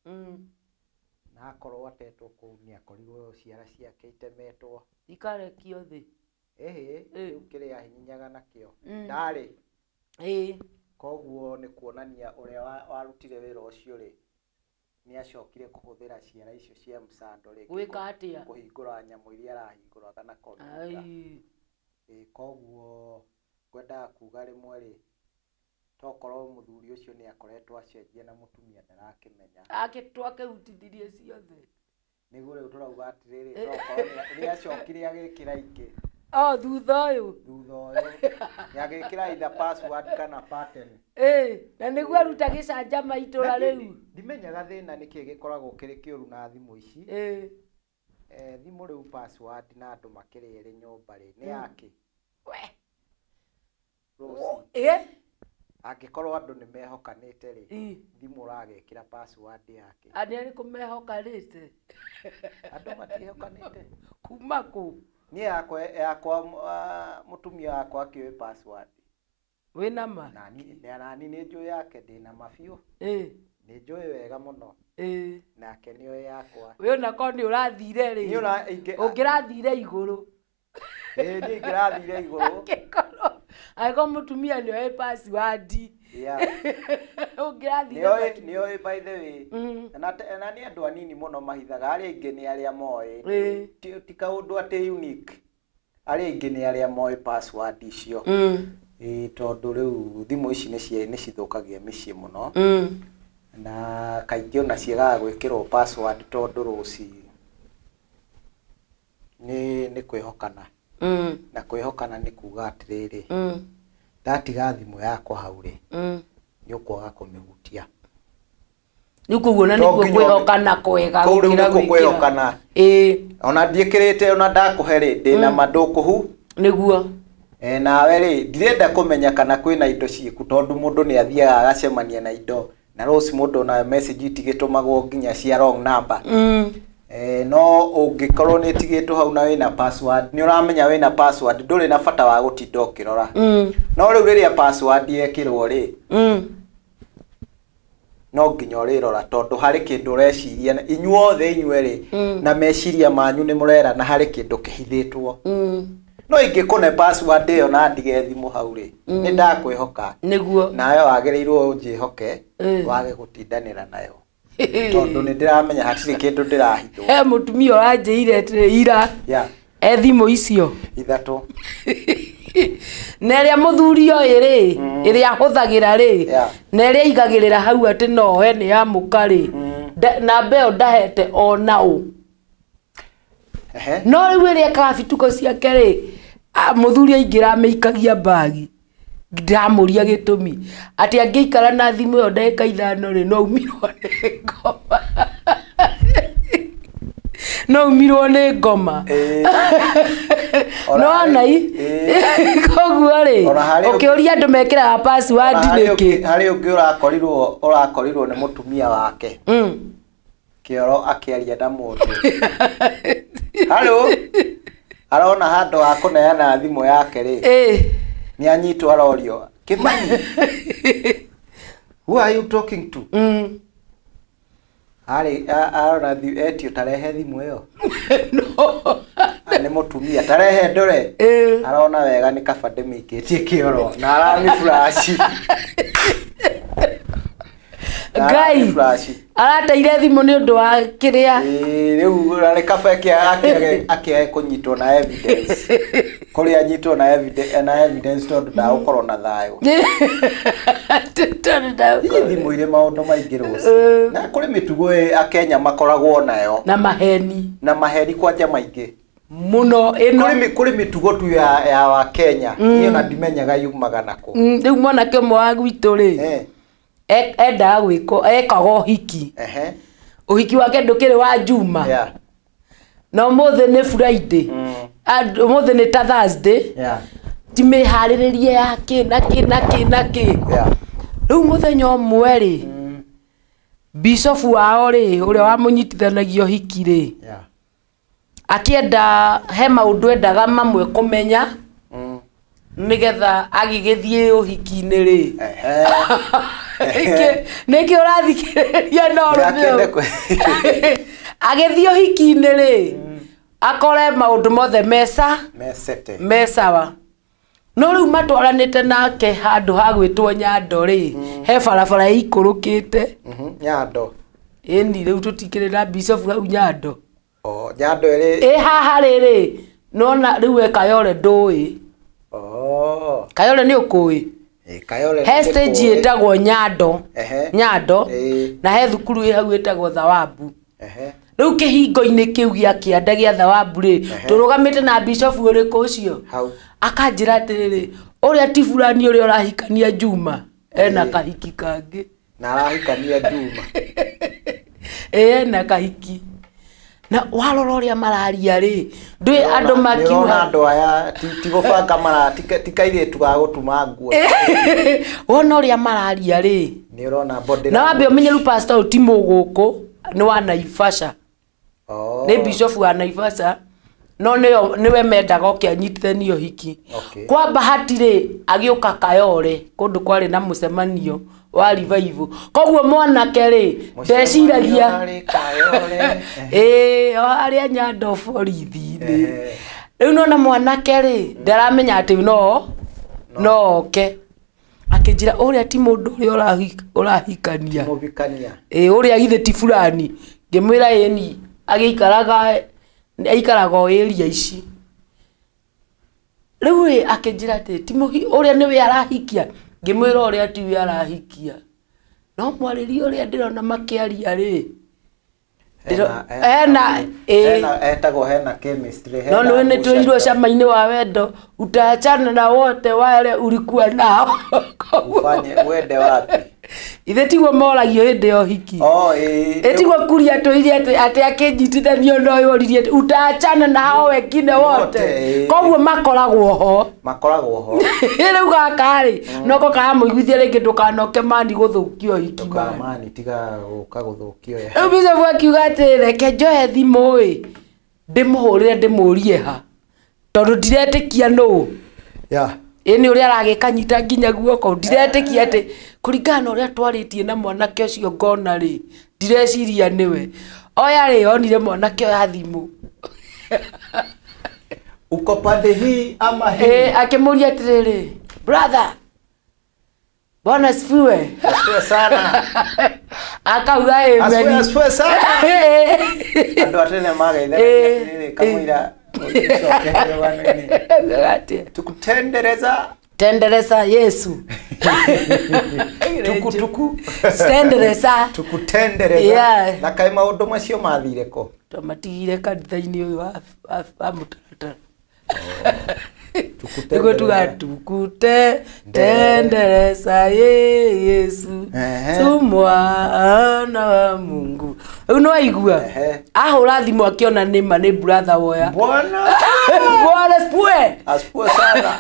na akorwo atetwo ku ni akorirwo ciara ciake itemetwo ikarekio thi riu kiria hinyaga nakio ndari koguo ni kuonania uria warutire wira ucio ri ni acokire kuhuthira ciara icio cia Msando ri gwika atia kuhingura nyamu iria arahinguraga na kompyuta koguo gwenda kuga rimwe ri tokorwo muthuri ucio ni akoretwo acenjia na mutumia ndarakimenya agitwake utithirie ciothe niguo riu turauga atiriri tokorwo ni acokire agikira ingi thutha uyu yagikira either password kana pattern na niguo aruta gicanjama itura riu ndimenyaga thina niki gikoragwo kiri kiuru na thimu ici thimu riu password na andu makirire nyumba ri ni yake angikorwo andu ni mehokanite ri thimu uragekira password yake ani ari kumehokanite andu matihokanite kuma ku ni yakwa mutumia wakwa akiwe password wina ma nani ni njui yake ndina mafio ni njui wega muno nake niyo yakwa we ona ko ni urathire ri ungirathire iguru ni ngirathire iguru aiko mutumia ni oe password ungirathire niyo by the way na ni andu anini muno mahithaga ari ingi ni aria moe ti kaundu ati unique ari ingi ni aria moe password icio tondu riu thimu ici ni cithukagia micii muno na kaingi ona ciagaga gwikirwo password tondu ruci ni kwihokana na kwihokana ni kuga atiriri ndatiga thimu yakwa hau ri ni ukwaga kumihutia nikuona ni kwihokana kwega gukira kwihokana ona ndiikirite ona ndakuhe ri ndina madukuhu niguo nawe ri ndirenda kumenya kana kwina indo ciiku tondu mundu ni athiaga agacemania na indo na ruci mundu na message itigitumagwo nginya cia wrong number no ungikorwo ni tigitwo hau na wina password ni uramenya wina password nduri na bata wa gutinda ukirora no riu riria password yekirwo ri no nginya urirora tondu hari kindu ureciria inyuothe inyueri na meciria manyu ni murera na hari kindu kihithitwo no ingikune password iyo na ndige thimu hau ri ni ndakwihoka niguo nayo wagirirwo unjihoke wage gutindanira nayo tondu ni ndiramenya hatiri kindu ndirahithwo he mutumia uranjire ira thimu icio ithatu na ria muthuri oyi ri iria huthagira ri na iria igagirira hau ati no he ni ya mukari na mbeo ndahete ona u no riu iria kabituko ciake ri muthuri aingira meikagia bagi ndamuria gitumi ati angiikara na thimu yo ndeka ithano ri no umirwo ni ngoma no umirwo ni ngoma no nai koguo ri ukiuria andu mekira password niki hari ungi urakorirwo ni mutumia wake kioro akiaria na mundu halo arona handu ha kuneana thimu yake ri ni anyitwo arorio Kimani who are you talking to arona etio tarehe thimu iyo no ni mutumia tarehe ndore arona wega ni kabande mikitie kioro na arani flash Gai arateire thimu ni undu wa kiria riu rari kabeke ake kunyitwo na evidence kuri anyitwo na evidence tondu da ukorwo na thayo thimu ire maundu maingi ruci na kuri mitugo akenya makoragwo nayo na maheni kwanja maingi muno ino kuri mitugo tu ya wa Kenya niyo na ndimenyaga yumaga nako riu mwana kemo wa gwitu ri enda gwiko ekago hiki uhiki wake ndukire wa Juma no mothe ni Friday mothe ni ta Thursday timiharirie yake naki riu muthenya umwe ri bishop wao ri uria wamunyitithanagio hiki ri akienda he maundu endaga mamwe kumenya nigetha agigithie uhiki-ini ri niki urathikiriria no rumio agithie uhiki-ini ri akore maundu mothe mesawa no riu matwaranite nake handu ha gwitwo Nyando ri he barabara ikurukite Nyando eni riu tutikirira bishop hau Nyando Nyando ri haha riri nona riu Kayole ndui Kayole ni ukui Kayole he stage etagwo Nyando na he thukuru hau etagwo Thawabu riu kihingo-ini kiu gia kianda gia Thawabu ri turugamite na bishop uriku ucio akanjira atiriri uria ti fulani uria urahikania Juma ena kahiki kangi na arahikania Juma ena kahiki na warora uria mararia ri ndui andu makiuga andu aya tigobanga mara tikaire tugagutuma nguo wona uria mararia ri ni urona body na wambe umenye ru pastor utimo guku ni wa Naivasha ni bishop wa Naivasha no niwe mendaga okianyitithanio hiki kwa bahati ri agiuka Kayole kundu kwari na mucemanio wa revival koguo mwanake ri ndeciragia aria Nyando borithi-ini riu nona mwanake ri ndaramenya ati no oke akinjira uria ti mundu uria urahikania uria githe ti fulani ngimwira yeni agiikaraga area ici riu akinjira ati Timohi uria niwe arahikia ngimwira uria ti we arahikia no mwariri uria ndirona makiaria ri etagwo hena chemistry no no ni tuirwo cama-ini wa wendo utaachana na wote wale ulikuwa nao ufanye wende wapi ithe tigwo moragio hindi yo hiki etigwo kuria tũire ati akĩnyitithanio no yoririe utaachana na hao wengine wote koguo makoragwo ho rĩu gaka rĩ noko kamũiguithia rĩngĩ ndũkanoke mani gũthũkio hiki mani tiga gũka gũthũkio rĩu Bishop akiuga atĩ reke njoe thimũ ĩ ndĩmũhũrĩre ndĩmũrie ha tondũ ndiretĩkia nũ ĩni ũrĩa aragĩkanyita nginya guoko ndiretĩkia atĩ kũringana na ũrĩa twarĩtie na mwanake ũcio ngona rĩ ndireciria nĩwe oya rĩ onire mwanake oya thimũ uko pande hii ama hii akĩmũria atĩrĩrĩ brother Bwana asifiwe sana akauga amen asifiwe sana andũ atene magaitha kamũira tukutendereza Yesu tendereza tukutendereza na kai maũndũ macio mathire ko tũmatigire kanitha-inĩ ũyũ wa mũtaratara tukute tendereza Yesu mwana wa Mungu rĩu no aigua ahũra thimũ akĩona nĩma nĩ brother woya bwana asifiwe sana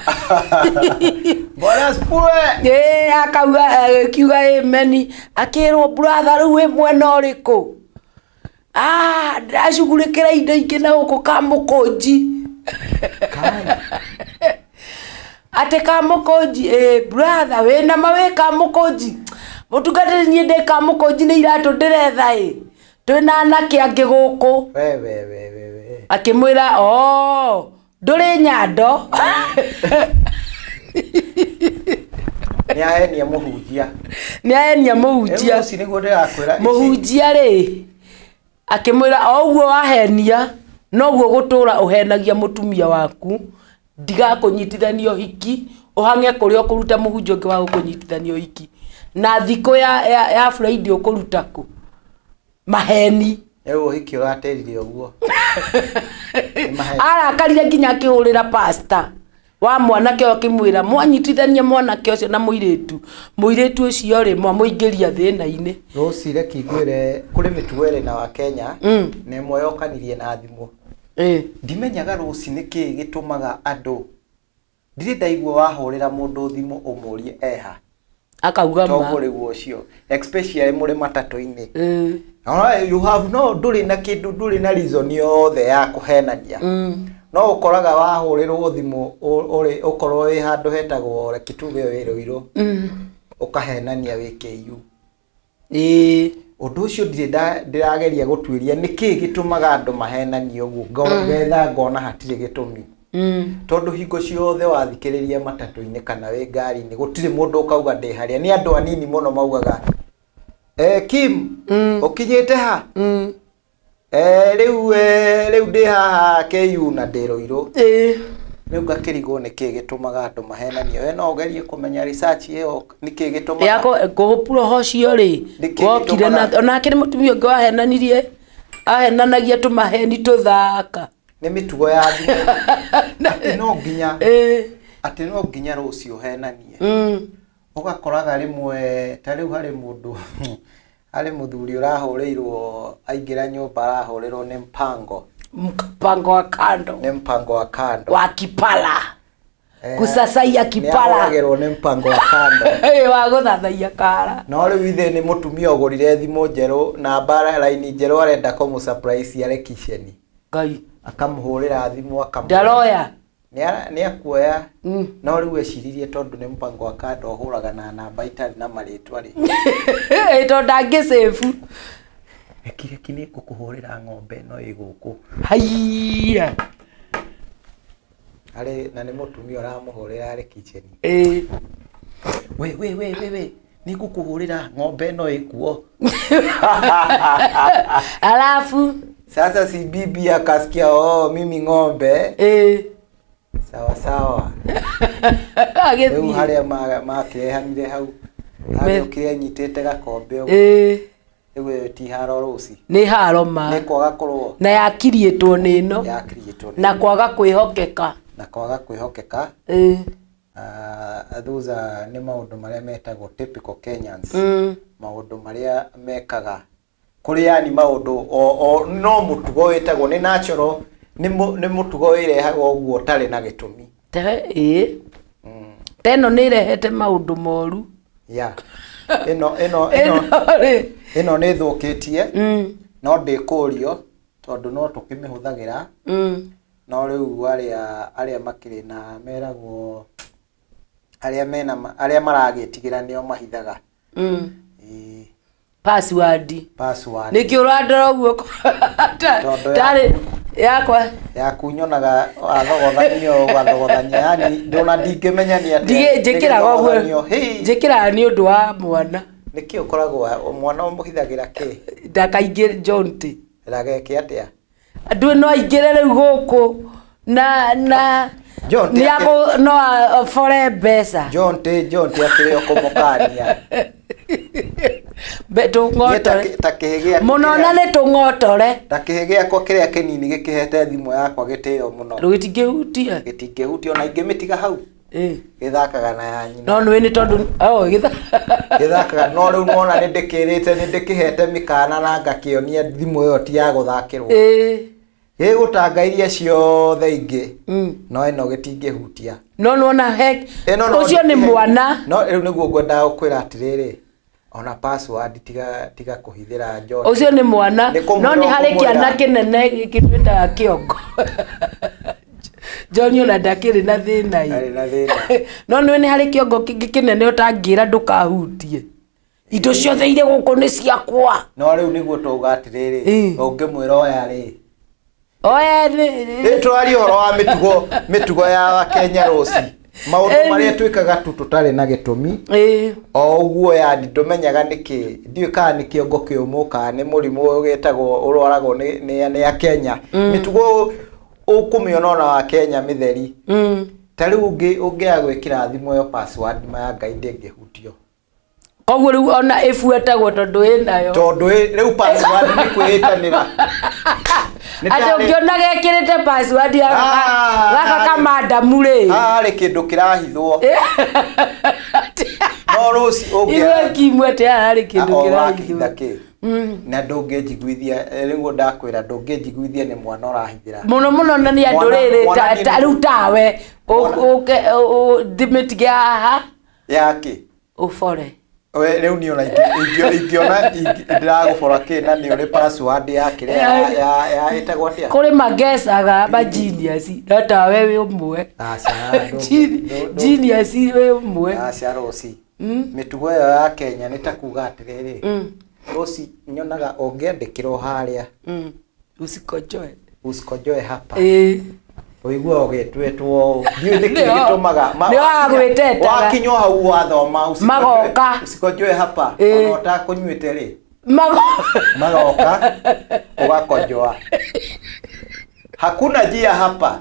bwana asifiwe akauga akiuga amen akĩrwo brother rĩu wĩ mwena ũrĩkũ ndacugurĩkĩra indo ingĩ na gũkũ kamũkũnji ate kamũkũnji brother wĩna mawĩ kamũkũnji mũtungatĩri niĩ ndĩ kamũkũnji nĩ iratũ ndĩretha twĩna anake angĩ gũkũ akĩmwĩra ndũrĩ nyando nĩahenia mũhunjia mũhunjia rĩ akĩmwĩra ũguo wahenia noguo gũtũra ũhenagia mũtumia waku ndigakũnyitithanio hiki ũhange kũrĩa ũkũruta mũhunjia ũngĩ wa gũkũnyitithanio hiki na thikũ ya Friday ũkũruta kũ maheni hiki ũraterire ũguo arakarire nginya akĩhũrĩra pastor wa mwanake akĩmwĩra mwanyitithania mwanake ũcio na mũirĩtu ũcio rĩ mwamũingĩria thĩna-inĩ rũcire kĩngwĩre kũrĩ mĩtugo ĩrĩ na wa Kenya na ĩmwe yokanirie na thimũ ndimenyaga rũci nĩkĩ gĩtũmaga andũ ndirĩ ndaigua wahũrĩra mũndũ thimũ ũmũrie eha akauga ma togũrĩguo ũcio especially mũrĩ matatũ-inĩ you have ndũrĩ na kĩndũ ndũrĩ na reason yothe ya kũhenania no ũkoraga wahũrĩrwo thimũ ũkorwo wĩ handũ hetagwo Kituge wĩ Rũirũ ũkahenania wĩ KU ũndũ ũcio ndĩrageria gũtuĩria nĩkĩ gĩtũmaga andũ mahenanie ũguo ngetha ngona hatirĩ gĩtũmi tondũ hingo ciothe wathikĩrĩria matatũ-inĩ kana wĩ ngari-inĩ gũtirĩ mũndũ ũkauga ndĩ harĩa nĩ andũ anini mũno maugaga Kim ũkinyĩte ha rĩu ndĩ haha KU na ndĩ Rũirũ rĩu ngakĩrigwo nĩkĩ gĩtũmaga andũ mahenanie we no ũgerie kũmenya research ĩyo nĩkĩ gĩtũmaga yako kũhũpũra hocio rĩ wokire na onake nĩ mũtumia ũngĩ wahenanirie ahenanagia tũmaheni tũthaka nĩ mĩtugo ya atĩ no nginya rũciũ henanie ũgakoraga rĩmwe ta rĩu harĩ mũthuri ũrahũrĩirwo aingĩra nyũmba arahũrĩrwo nĩ mpango wa kando wa kipala kusasaiya kipala nĩagũragĩrwo nĩ mpango wa kando wa gũthathaia kara no rĩu ithe nĩ mũtumia ũgũrire thimũ njerũ na raini njerũ arenda kũmũ-surprise arĩ kiceni Ngai akamũhũrĩra thimũ ndaroya nĩ akuoya no rĩu eciririe tondũ nĩ mpango wa kando ũhũraga na namba itarĩ na marĩtwa rĩ tondũ ndangĩsave ekire kini gũkũhũrĩra ng'ombe no ĩ gũkũ haiya na nĩ mũtumia ũramũhũrĩra arĩ kiceni we nĩ gũkũhũrĩra ng'ombe no ĩkuo alafu sasa si bibi akasikia mimi ng'ombe sawa rĩu harĩa makĩrehanire hau agĩũkire anyitĩte gakombe rĩu ti haro rũci nĩ haro ma nĩ kwaga kũrwo na yakiriĩtwo nĩ ĩno na kwaga kwĩhokeka those nĩ maũndũ marĩa metagwo typical Kenyans. Maũndũ marĩa mekaga kũrĩ yani maũndũ no mũtugo wĩtagwo nĩ natural, nĩ mũtugo wĩrehagwo ũguo ũtarĩ na gĩtũmi. Teno nĩ irehete maũndũ moru. Ĩno nĩ thũkĩtie, no ndĩkũrio tondũ no tũkĩmĩhũthagĩra. No rĩu arĩa makĩrĩ na meragwo arĩa maragĩtigĩra nĩo mahithaga password nĩkĩo ũrandora ũguo tarĩ yaku nyonaga wathogothania yani ndona ndingĩmenya nĩ atĩa njĩkĩraga ũguo njĩkĩraga nĩ ũndũ wa mwana nĩkĩo ũkoragwo mwana ũmũhithagĩra kĩ ndakaingĩ Jonte ndageke atĩa andũ no aingĩre rĩu gũkũ na nĩago no fore mbeca Jonte akĩrĩ okũmũkania tũng'otore mũno na nĩ tũng'otore ta kĩhĩ gĩakwa kĩrĩa kĩnini gĩkĩhete thimũ yakwa gĩtĩo mũno gĩtingĩhutia ona ingĩmĩtiga hau gĩthakaga na ya nyina no nĩ tondũ gĩthakaga no rĩu nona nĩ ndĩkĩhete mĩkana na ngakĩonia thimũ ĩyo ti ya gũthakĩrwo gĩgũtanga iria ciothe ingĩ no ĩno gĩtingĩhutia no nona ũcio nĩ mwana no rĩu nĩguo ngwendaga gũkwĩra atĩrĩrĩ ona password tiga kuhithira John ucio ni mwana no ni hari kiana kinene gikitwendaga kiongo John ona ndakiri na thina no ni hari kiongo kinene utangira ndukahutie indo ciothe ire guku ni ciakwa no riu niguo tugatiriri ungimwira oya ni twari horo wa mitugo ya Kenya Rosi maũndũ marĩa twĩkaga tu tũtarĩ na gĩtũmi o ũguo yani ndũmenyaga nĩkĩ ndiũĩ kana nĩ kĩongo kĩũmũ kana nĩ mũrimũ ũgĩtagwo ũrwaragwo nĩ a Kenya mĩtugo ũkũmĩona ona wa Kenya mĩtheri ta rĩu ũngĩaga gwĩkĩra thimũ ĩyo password ya Ngai ndĩngĩhutio koguo rĩu ona ĩbuatagwo tondũ ĩnayo rĩu password nĩ kwĩĩtanĩra ati ungiona gekirite password ya gaka kamandamu ri harĩ kĩndũ kĩrahithwo no Rosi iwe kimwete harĩ kĩndũ kĩrahithwo na ndũngĩnjiguithia rĩu ndakwĩra ndũngĩnjiguithia nĩ mwana ũrahithĩra mũno na nĩ andũ rĩrĩ rĩu tawe thimĩtige haha yake ũbore rĩu nĩ ona ingĩona ndiragũbora kĩ na nĩ ũrĩ password ya kĩrĩa ya ĩtagwo atĩa kũrĩ magecaga ba genius no tawe wĩ ũmwe genius wĩ ũmwe aca Rosi mĩtugo ĩyo ya Kenya nĩ ta kuga atĩrĩrĩ Rosi nyonaga ũngĩandĩkĩrwo harĩa usikojoe hapa Oigua ũgĩtwĩtwo ndiũ nĩkĩ gĩtũmaga wakinywo hau wathoma usikojoe hapa ona ũtakũnyuĩte rĩ magoka ũgakojoa hakuna njia hapa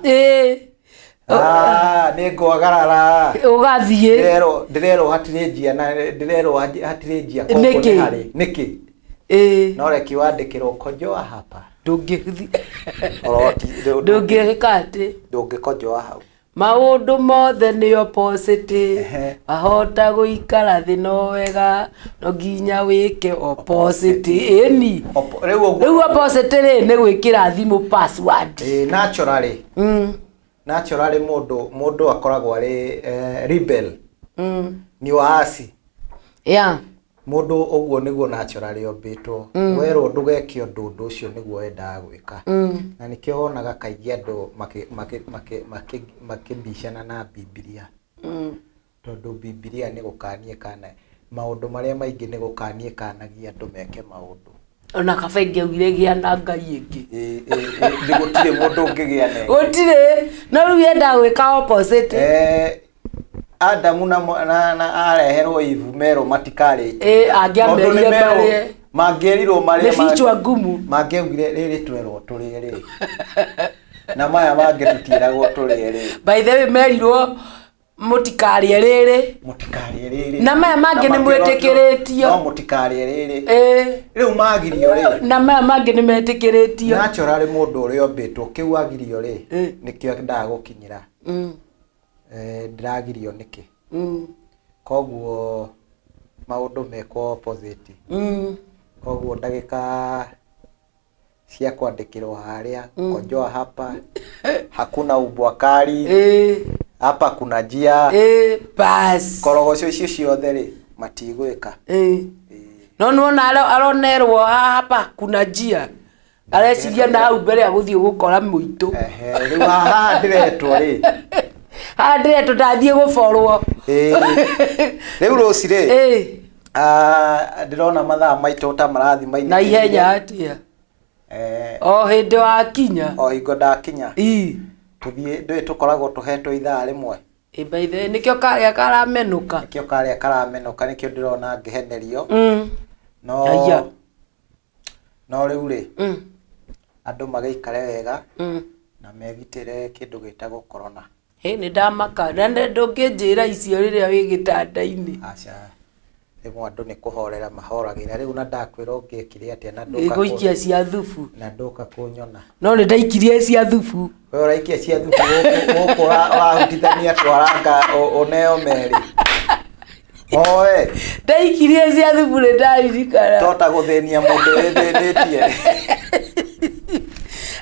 nĩ ngwagarara ũgathiĩ ndĩrerwo hatirĩ njia na ndĩrerwo hatirĩ njia nĩkĩ no reki wandĩkĩrwo kojoa hapa ndũngĩkojoa hau maũndũ mothe nĩ opposite ahota gũikara thĩ no wega no nginya wĩke opposite ĩni rĩu opposite rĩ nĩ gwĩkĩra thimũ password naturally mũndũ akoragwo arĩ rebel nĩ waasi mũndũ ũguo nĩguo naturally ombĩtwo werwo ndũgeke ũndũ ũcio nĩguo wendaga gwĩka na nĩkĩo wonaga kaingĩ andũ makĩbicana na Biblia tondũ Biblia nĩ gũkanie kana maũndũ marĩa maingĩ nĩ gũkanie kanagia andũ meke maũndũ ona kaba ingĩugire gĩa na Ngai ĩngĩ gũtirĩ mũndũ ũngĩgĩa na gũtirĩ no rĩu yenda gwĩka opposite Adamu na areherwo Eve mero matikarĩ angĩamerire marĩ mangĩerirwo marĩ nĩbichwa ngumu mangĩaugire rĩrĩ twerwo tũrĩrĩ na maya mangĩtũtieragwo tũrĩrĩ by the way merirwo mũtikarĩe rĩrĩ na maya mangĩ nĩ mwĩtĩkĩrĩtio no mũtikarĩe rĩrĩ rĩu magirio rĩ na maya mangĩ nĩ metĩkĩrĩtio naturally mũndũ ũrĩa ombĩtwo kĩu agirio rĩ nĩkĩo ndaga gũkinyĩra ndiragirio niki koguo maundu meko opposite koguo ndagika cia kwandikirwo haria kojoa hapa hakuna ubwa kali hapa kuna njia bas korogoco icio ciothe ri matigwika no nuona aronerwo hapa kuna njia areciria na hau mbere aguthii gukora muito riu haha ndiretwo ri ndiretwo ndathie guforwo riu Rosi ri ndirona mathaa maitũ ta marathi mainĩ na ihenya atia o hindi wa kinya o hingo ndakinya tuthie ndwe tukoragwo tuhetwo ithaa rimwe by the nikio karia karamenuka nikio ndirona ngihenerio no riu ri andu magaikare wega na megitire kindu gitagwo corona ni ndamaka na ndungĩnjĩra icio rĩrĩa wĩ gĩtanda-inĩ aca rĩmwe andũ nĩ kũhorera mahoragĩra rĩu na ndakwĩra ũngĩekire atĩa na gũikia cia thubu na ndũka kũnyona no nĩ ndaikirie cia thubu wewe ũraikia cia thubu gũkũ ũrahutithania twaranga ũneo merĩ oe ndaikirie cia thubu nĩ ndaririkana tota gũthĩnia mũndũ wĩthĩnĩtie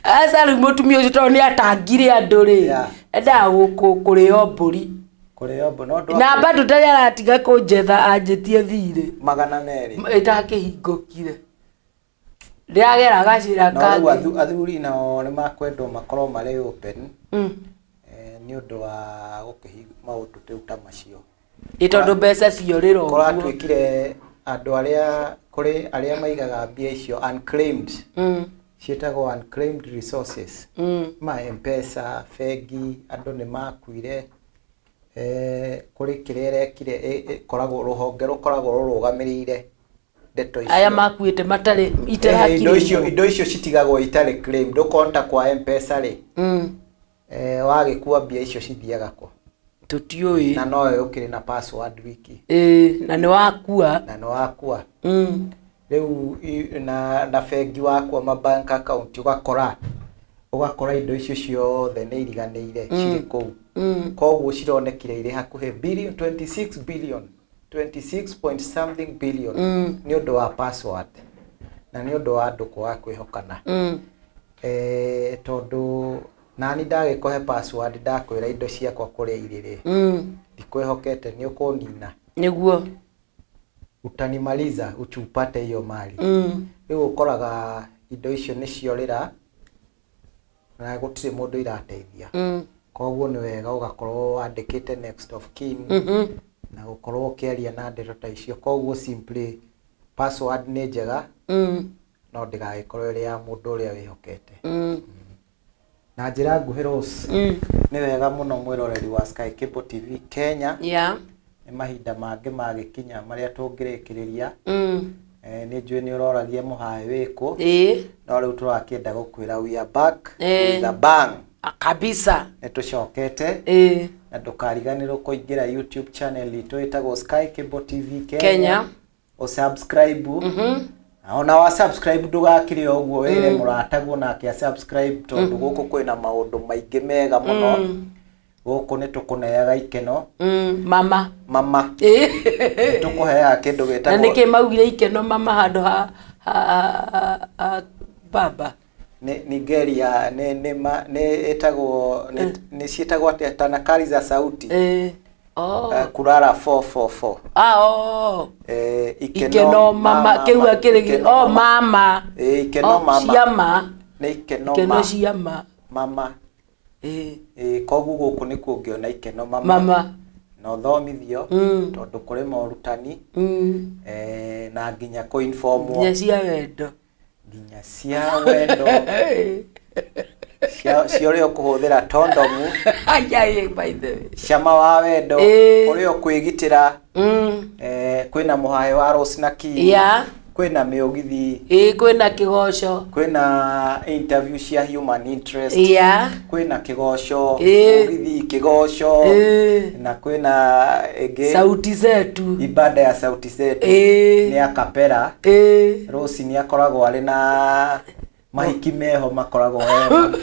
asa rĩu mũtumia ũcio tondũ nĩ atangire andũ rĩ endaga kũrĩo mbũri na bado ndari aratiga kũnjetha anjĩtie thirĩ 200 itakĩhingũkire ndĩragera gacĩra kangi no athuri nao nĩ makwendwo makorwo marĩ open nĩ ũndũ wa gũkĩhinga maũndũ teu ta macio tondũ mbeca ciorĩra ũguo koratwĩkire andũ arĩa kũrĩ arĩa maigaga mbia icio unclaimed cietagwo unclaimed resources ma M-Pesa bengi andũ nĩ makuire kũrĩ kĩrĩa koragwo rũhonge rũkoragwo rũrũgamĩrĩire ndeto icio aya makuĩte matarĩ iterakire indo icio citigagwo itarĩ claimed ukonta kwa M-Pesa rĩ wagĩkua mbia icio cithiaga kũ tutiũĩ na no ũkĩrĩ na password wiki na nĩ wakua rĩu na bengi wakwa ma bank account ugakora indo icio ciothe nĩ iriganĩire cirĩ kũu koguo cironekire irĩ hakuhĩ 26 point something billion nĩ ũndũ wa password na nĩ ũndũ wa andũ kwaga kwĩhokana tondũ nani ndagĩkũhe password ndakwĩra indo ciakwa kũrĩa irĩ ndikwĩhokete nĩ ũkũnina nĩguo utanimaliza uchupate hiyo mali rĩu ũkoraga indo icio nĩ ciorĩra na gũtirĩ mũndũ irateithia koguo nĩ wega ũgakorwo wandĩkĩte next of kin na gũkorwo ũkĩaria na ndeto ta icio koguo simply password nĩ njega no ndĩgagĩkorwo ĩrĩ ya mũndũ ũrĩa wĩhokete na njĩra nguhĩ Rose nĩ wega mũno mwĩroreri wa Sky Cable TV Kenya nĩ mahinda mangĩ magĩkinya marĩa tũngĩrĩkĩrĩria nĩ njũĩ nĩ ũroragia mũhae wĩkũ no rĩu tũrakĩenda gũkwĩra we are back with a bang kabisa nĩ tũcokete na ndũkariganĩrwo kũingĩra YouTube channel itũ ĩtagwo Sky Cable TV Kenya subscribe ona wa subscribe ndũgakĩrĩ ũguo wĩre mũrataguo nake subscribe tondũ gũkũ kwĩna maũndũ maingĩ mega mũno gũkũ nĩ tũkũneaga ikeno mama tũkũheaga kĩndũ gĩtagwo na nĩkĩ maugire ikeno mama handũ ha baba Nigeria nĩ etagwo nĩ cietagwo atĩa tanakari za sauti kurara 444 ikeno mama kiuga kĩrĩ mama ikeno mama ciama nĩ ikeno ciama mama koguo gũkũ nĩ kuongĩona ikeno mama na ũthomithio tondũ kũrĩ morutani na nginya kũinformwo nginya cia wendo ciorĩa ũkũhũthĩra tondomu by the way cama wa wendo ũrĩa ũkwĩgitĩra kwĩna mũhae wa Rose na Ki kwĩna mĩũgithi kwĩna kĩgoco kwĩna interview cia human interest kwĩna kĩgoco mũgithi kĩgoco na kwĩna sauti zetu ibada ya sauti zetu nĩ a capella Rose nĩ akoragwo arĩ mahiki meho makoragwo wega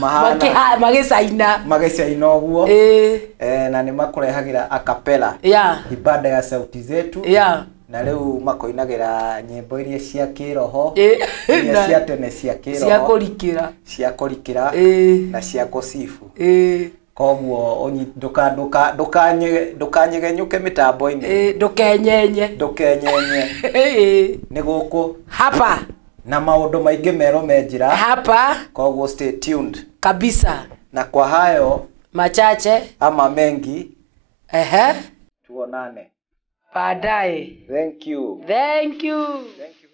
mahana magicaina uguo na ni makurehagira acapella ibada ya sauti zetu na leo makoinagira nyimbo iria cia kiroho iria cia tene cia kiroho cia kurikira na cia gusifu koguo ndukanyegenyuke mitambo-ini ndukenyenye ni guku hapa na maundu maingi mero menjira hapa koguo stay tuned kabisa na kwa hayo machache ama mengi tuonane baadaye. Thank you. Thank you.